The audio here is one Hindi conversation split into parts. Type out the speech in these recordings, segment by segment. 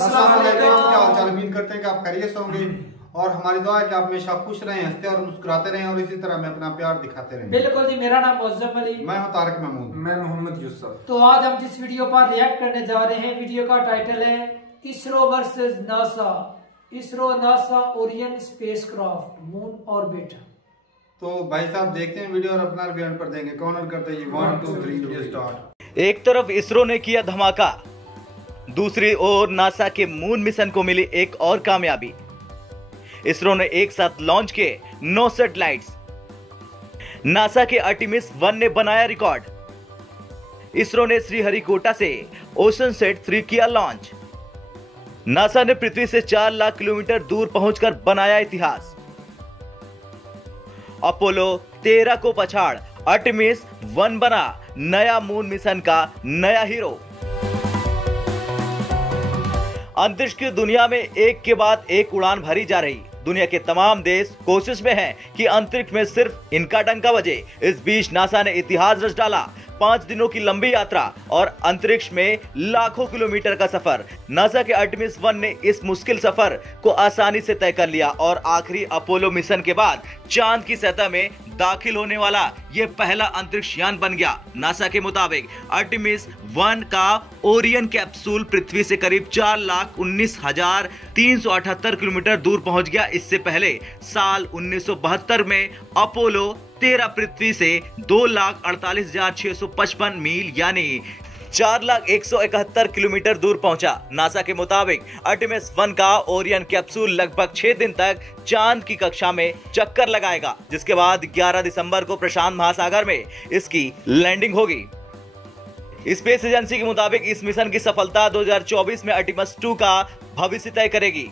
अस्सलाम वालेकुम। क्या हाल चाल, उम्मीद करते हैं कि आप खैरियत से होंगे और हमारी दुआ है कि आप हमेशा खुश रहें, हंसते और मुस्कुराते रहें और इसी तरह में अपना प्यार दिखाते रहें। बिल्कुल जी, मेरा नाम मुअज्जम अली, मैं हूं तारिक महमूद, मैं मोहम्मद यूसुफ। तो आज हम जिस वीडियो पर रिएक्ट करने जा रहे हैं, वीडियो का टाइटल है ISRO versus NASA, ISRO NASA Orion spacecraft moon orbit. तो भाई साहब देखते हैं वीडियो और अपना रिव्यू पर देंगे। कौन और करते हैं? 1 2 3 वीडियो स्टार्ट। एक तरफ इसरो ने किया धमाका, दूसरी ओर नासा के मून मिशन को मिली एक और कामयाबी। इसरो ने एक साथ लॉन्च किए 9 सैटेलाइट्स। नासा के आर्टेमिस 1 ने बनाया रिकॉर्ड। इसरो ने श्रीहरिकोटा से ओशनसेट 3 किया लॉन्च। नासा ने पृथ्वी से 4 लाख किलोमीटर दूर पहुंचकर बनाया इतिहास। अपोलो 13 को पछाड़ आर्टेमिस 1 बना नया मून मिशन का नया हीरो। अंतरिक्ष की दुनिया में एक के बाद एक उड़ान भरी जा रही। दुनिया के तमाम देश कोशिश में हैं कि अंतरिक्ष में सिर्फ इनका डंका बजे। इस बीच नासा ने इतिहास रच डाला। 5 दिनों की लंबी यात्रा और अंतरिक्ष में लाखों किलोमीटर का सफर। नासा के आर्टेमिस 1 ने इस मुश्किल सफर को आसानी से तय कर लिया और आखिरी अपोलो मिशन के बाद चांद की सतह में दाखिल होने वाला यह पहला अंतरिक्ष यान बन गया। नासा के मुताबिक आर्टेमिस 1 का ओरियन कैप्सूल पृथ्वी से करीब 4,19,378 किलोमीटर दूर पहुंच गया। इससे पहले साल 1972 में अपोलो 13 पृथ्वी से 2,48,655 मील यानी 4,01,71 किलोमीटर दूर पहुंचा। नासा के मुताबिक आर्टेमिस 1 का ओरियन कैप्सूल लगभग 6 दिन तक चांद की कक्षा में चक्कर लगाएगा, जिसके बाद 11 दिसंबर को प्रशांत महासागर में इसकी लैंडिंग होगी। स्पेस एजेंसी के मुताबिक इस मिशन की सफलता 2024 में आर्टेमिस 2 का भविष्य तय करेगी।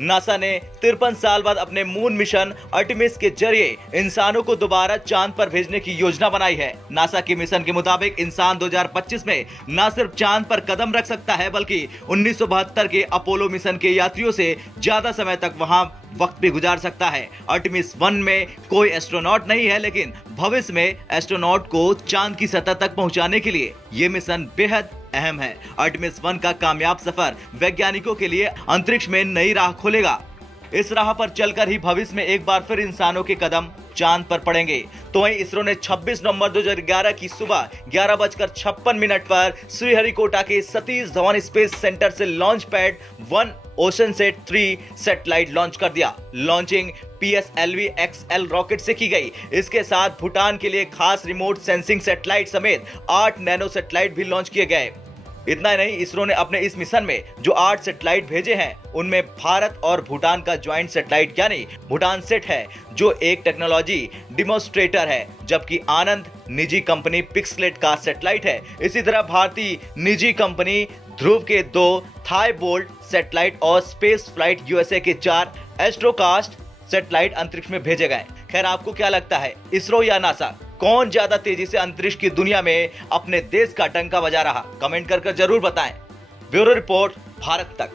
नासा ने 53 साल बाद अपने मून मिशन आर्टेमिस के जरिए इंसानों को दोबारा चांद पर भेजने की योजना बनाई है। नासा के मिशन के मुताबिक इंसान 2025 में न सिर्फ चांद पर कदम रख सकता है, बल्कि 1972 के अपोलो मिशन के यात्रियों से ज्यादा समय तक वहां वक्त भी गुजार सकता है। आर्टेमिस 1 में कोई एस्ट्रोनॉट नहीं है, लेकिन भविष्य में एस्ट्रोनॉट को चांद की सतह तक पहुंचाने के लिए यह मिशन बेहद अहम है। आर्टेमिस 1 का कामयाब सफर वैज्ञानिकों के लिए अंतरिक्ष में नई राह खोलेगा। इस राह पर चलकर ही भविष्य में एक बार फिर इंसानों के कदम चांद पर पड़ेंगे। तो वहीं इसरो ने 26 नवंबर 2011 की सुबह 11:56 पर श्रीहरिकोटा के सतीश धवन स्पेस सेंटर से लॉन्च पैड 1 ओशनसेट 3 सैटेलाइट लॉन्च कर दिया। लॉन्चिंग PSLV XL रॉकेट से की गई। इसके साथ भूटान के लिए खास रिमोट सेंसिंग सैटेलाइट समेत 8 नैनो सैटेलाइट भी लॉन्च किए गए। इतना ही नहीं, इसरो ने अपने इस मिशन में जो 8 सैटेलाइट भेजे हैं, उनमें भारत और भूटान का ज्वाइंट सैटेलाइट यानी भूटान सेट है, जो एक टेक्नोलॉजी डिमोन्स्ट्रेटर है, जबकि आनंद निजी कंपनी पिक्सलेट का सैटेलाइट है। इसी तरह भारतीय निजी कंपनी ध्रुव के 2 थाई बोल्ट सैटेलाइट और स्पेस फ्लाइट USA के 4 एस्ट्रोकास्ट सैटेलाइट अंतरिक्ष में भेजे गए। खैर, आपको क्या लगता है, इसरो या नासा, कौन ज्यादा तेजी से अंतरिक्ष की दुनिया में अपने देश का डंका बजा रहा? कमेंट कर जरूर बताएं। ब्यूरो रिपोर्ट, भारत तक।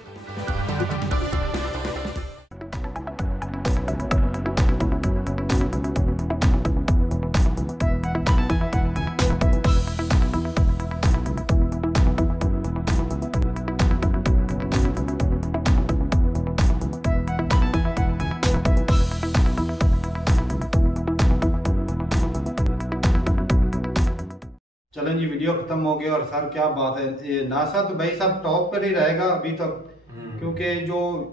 चलें जी, वीडियो खत्म हो गया। और सर क्या बात है, ये नासा तो भाई साहब टॉप पर ही रहेगा अभी तक, क्योंकि जो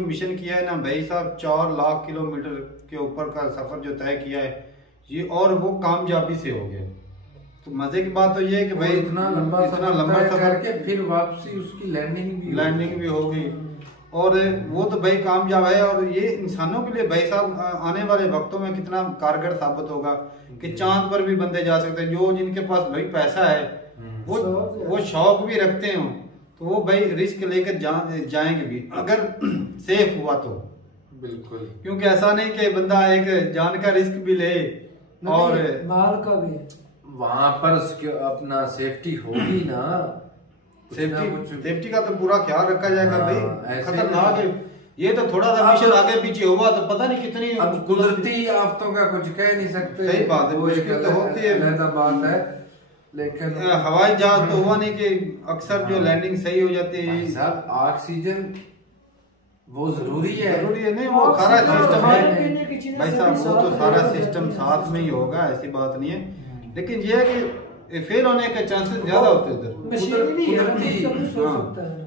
मिशन किया है ना भाई साहब, 4 लाख किलोमीटर के ऊपर का सफर जो तय किया है ये, और वो कामयाबी से हो गया। तो मजे की बात तो ये है कि भाई इतना लंबा सफर करके फिर वापसी उसकी लैंडिंग भी होगी और वो तो भाई कामयाब है। और ये इंसानों के लिए भाई साहब आने वाले वक्तों में कितना कारगर साबित होगा कि चांद पर भी बंदे जा सकते हैं। जो जिनके पास भाई पैसा है, वो शौक भी रखते हो, तो वो भाई रिस्क लेकर जाएंगे भी, अगर सेफ हुआ तो। बिल्कुल, क्योंकि ऐसा नहीं कि बंदा एक जान का रिस्क भी ले और माल का भी, वहां पर अपना सेफ्टी होगी ना। सेफ्टी का तो पूरा ख्याल रखा जाएगा भाई। खतरनाक है ये तो। थोड़ा सा मिशन आगे पीछे हुआ तो पता नहीं कितनी, अब कुदरती आफतों का कुछ कह नहीं सकते। सही बात है, मुश्किल तो होती है, बात है। लेकिन हवाई जहाज तो हुआ नहीं कि अक्सर जो लैंडिंग सही हो जाती है। साहब ऑक्सीजन वो जरूरी है नहीं, वो सारा सिस्टम है भाई साहब, वो तो सारा साथ सिस्टम में साथ में ही होगा, ऐसी बात नहीं है। लेकिन ये है कि फेल होने के चांसेस ज्यादा होते हैं उधर। मशीन नहीं है, कुदरती- सब कुछ हो सकता है।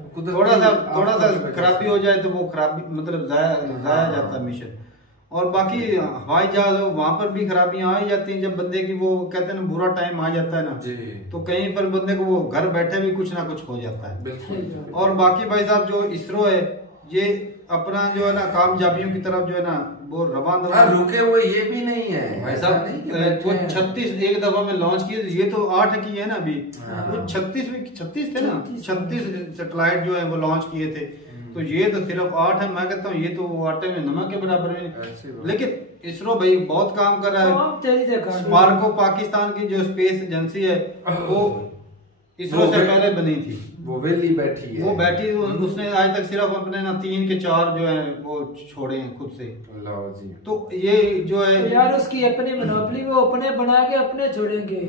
थोड़ा सा खराबी हो जाए तो वो खराबी मतलब जाया जाता है मिशन। और बाकी हवाई जहाज वहां पर भी खराबियां आ ही जाती हैं जब बंदे की वो कहते हैं ना बुरा टाइम आ जाता है ना, जी तो कहीं पर बंदे को वो घर बैठे भी कुछ ना कुछ हो जाता है। बिल्कुल। और बाकी भाई साहब जो इसरो है ये अपना जो है ना कामयाबियों की तरफ जो है ना वो रवाना रुके हुए ये भी नहीं है भाई साहब। वो 36 एक दफा में लॉन्च किए, ये तो 8 की है ना अभी, वो 36 थे ना, 36 सैटेलाइट जो है वो लॉन्च किए थे। तो ये तो सिर्फ 8 है। मैं कहता हूँ ये तो वो आटे में नमक के बराबर है। लेकिन इसरो भाई बहुत काम कर रहा है। स्पार्को पाकिस्तान की जो स्पेस एजेंसी है वो इसरो से पहले बनी थी, वो वेली बैठी है, वो बैठी, उसने आज तक सिर्फ अपने ना 3 के 4 जो है वो छोड़े हैं खुद से। जी। तो ये जो है यार उसकी अपनी मोनोपोली, वो अपने बना के अपने छोड़ेंगे,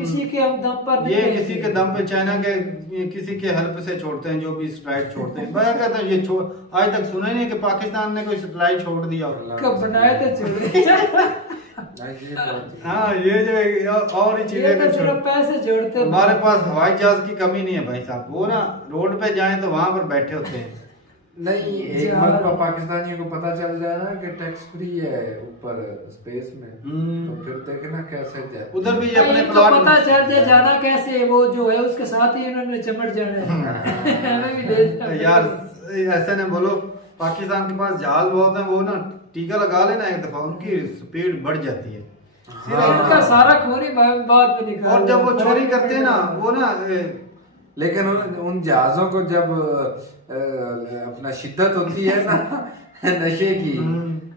किसी के हम दम पर ये किसी के दम पे चाइना के किसी के हेल्प से छोड़ते हैं जो भी सैटेलाइट छोड़ते हैं। मैं कहता हूँ ये आज तक सुना ही नहीं कि पाकिस्तान ने कोई सैटेलाइट छोड़ दिया। कब बनाए थे छोड़ हाँ ये जो और ही चीजें सिर्फ पैसे जोड़ते हैं। हमारे पास हवाई जहाज की कमी नहीं है भाई साहब, वो ना रोड पे जाएं तो वहां पर बैठे होते हैं। नहीं, एक मरतबा पाकिस्तानियों को पता चल जाए ना कि टैक्स फ्री है ऊपर स्पेस में, तो फिर देखना कैसे जाए उधर भी अपने इनको प्लॉट पता चल जाए जाना कैसे, वो जो है उसके साथ ही उन्होंने चमट जाना है। हमें भी ले जाना। यार ऐसे ना बोलो, पाकिस्तान के पास जहाज बहुत है, वो ना टीका लगा लेना एक दफा उनकी स्पीड बढ़ जाती है। इनका सारा खूनी बात में निकाल। और जब वो चोरी करते हैं ना वो ना लेकिन उन जहाजों को जब अपना शिद्दत होती है ना नशे की,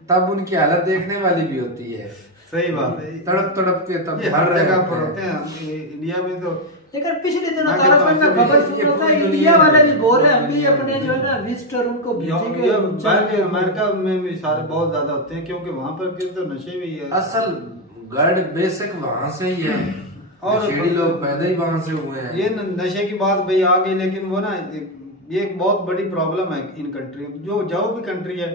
तब उनकी हालत देखने वाली भी होती है। सही बात है, तड़प तड़प के तब हर जगह पर होते हैं इंडिया में तो। लेकिन पिछले दिनों तारकमन का खबर सुना था, इंडिया वाले भी बोल रहे हैं हम भी अपने जो है ना विजिटर उनको भेजेंगे। अमेरिका में भी सारे बहुत ज्यादा होते हैं क्योंकि वहाँ पर तो नशे भी है। असल गढ़ बेसिक वहाँ से ही है और नशेड़ी लोग पैदा ही वहाँ से हुए हैं। ये नशे की बात भाई आ गई, लेकिन वो ना ये एक बहुत बड़ी प्रॉब्लम है इन कंट्री, जो भी कंट्री है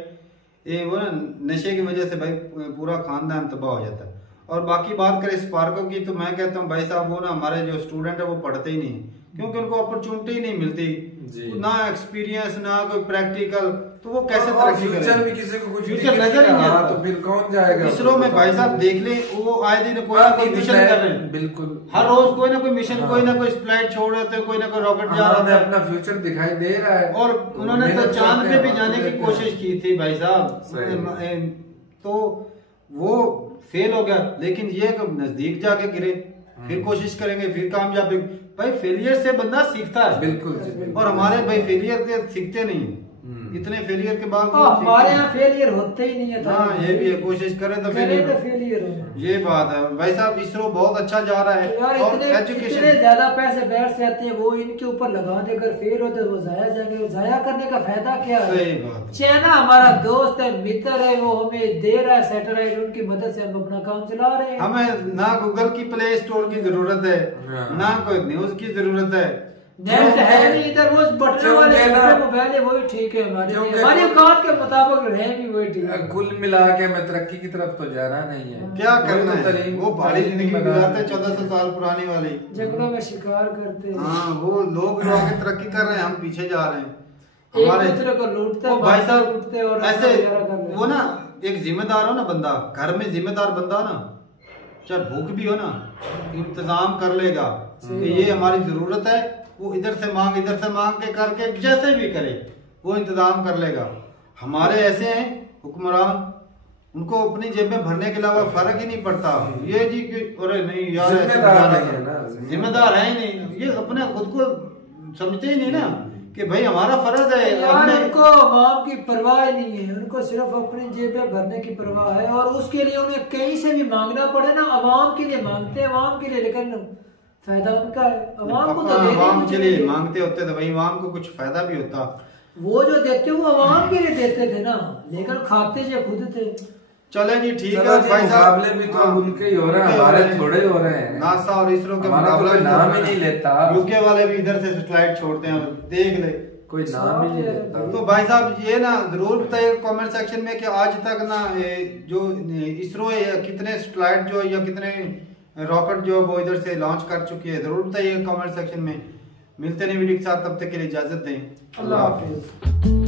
ये वो ना नशे की वजह से भाई पूरा खानदान तबाह हो जाता है। और बाकी बात करें स्पार्को की, तो मैं कहता हूँ भाई साहब वो ना हमारे जो स्टूडेंट है वो पढ़ते ही नहीं, क्योंकि उनको अपॉर्चुनिटी नहीं मिलती, ना एक्सपीरियंस ना कोई प्रैक्टिकल, तो वो कैसे तरक्की करेंगे? फ्यूचर भी किसी को कुछ फ्यूचर नजर ही नहीं आता, तो फिर कौन जाएगा? इसरो में भाई साहब देख ले, वो आए दिन कोई ना कोई मिशन कर रहे हैं, बिल्कुल हर रोज कोई ना कोई मिशन, कोई ना कोई सैटेलाइट छोड़ रहे थे, कोई ना कोई रॉकेट जा रहा है, अपना फ्यूचर दिखाई दे रहा है। और उन्होंने तो चांद पे भी जाने की कोशिश की थी भाई साहब, तो वो फेल हो गया। लेकिन ये नजदीक जाके गिरे, फिर कोशिश करेंगे, फिर कामयाब। भाई फेलियर से बंदा सीखता है, बिल्कुल। और हमारे भाई फेलियर से सीखते नहीं, इतने फेलियर के बाद हमारे यहाँ फेलियर होते ही नहीं है। हाँ ये भी है, कोशिश करें तो फेलियर हो। ये बात है भाई साहब, इसरो बहुत अच्छा जा रहा है। यार और एजुकेशन इतने ज्यादा पैसे बैठ से आते हैं, वो इनके ऊपर लगा देकर फेल होते वो जाया जाएंगे, जाया करने का फायदा क्या है? सही बात। चाइना हमारा दोस्त है, मित्र है, वो हमें दे रहा है सैटेलाइट, उनकी मदद से हम अपना काम चला रहे हैं। हमें ना गूगल की प्ले स्टोर की जरूरत है, ना कोई न्यूज की जरूरत है, नेट है नहीं इधर, वो बटन वाले मोबाइल है वही ठीक है, हमारी औकात के मुताबिक रहेंगे वही ठीक है। कुल मिला के मैं तरक्की की तरफ तो जाना नहीं है, क्या करना है? वो भारी जिंदगी गुजारते 1400 साल पुरानी वाली, जंगलों में शिकार करते। हाँ वो लोग जो आगे तरक्की कर रहे हैं, हम पीछे जा रहे हैं, हमारे दूसरे को लूटते हैं भाई साहब, लूटते हैं और ऐसे वो ना एक जिम्मेदार हो ना बंदा, घर में जिम्मेदार बंदा ना, चाहे भूख भी हो ना, इंतजाम कर लेगा कि ये हमारी जरूरत है, वो इधर से मांग के करके जैसे भी करे वो इंतजाम कर लेगा। हमारे ऐसे हैं हुक्मरान, उनको अपनी जेब में भरने के अलावा फर्क ही नहीं पड़ता। ये जी कि अरे नहीं यार जिम्मेदार है ही नहीं, ये अपने खुद को समझते ही नहीं ना कि भाई हमारा फर्ज है। यार उनको अवाम की परवाह नहीं है, उनको सिर्फ अपनी जेबें भरने की परवाह है, और उसके लिए उन्हें कहीं से भी मांगना पड़े ना, अवाम के लिए मांगते हैं, अवाम के लिए, लेकिन फायदा उनका है। अवाम को तो अवाम के लिए मांगते होते तो भाई अवाम को कुछ फायदा भी होता। वो जो देते वो अवाम के लिए देते थे ना, लेकिन खाते जो खुद थे। चले जी ठीक चलो है जी, भाई साहब। मुकाबले भी तो अब उनके ही हो रहे हैं, हमारे थोड़े हो रहे हैं। नासा और इसरो के हमारा तो मुकाबला कोई भी नाम चल ही रहा नहीं है। लेता। यूके वाले भी इधर से सैटेलाइट छोड़ते हैं, देख ले। कोई नाम ही नहीं लेता। तो भाई साहब ये ना जरूर बताइए कमेंट सेक्शन में कि आज तक ना जो इसरो है कितने सैटेलाइट जो या कितने रॉकेट जो वो इधर से लॉन्च कर चुकी है, जरूर बताइए कमेंट सेक्शन में। मिलते हैं वीडियो के साथ, तब तक के लिए इजाजत दें। अल्लाह हाफिज।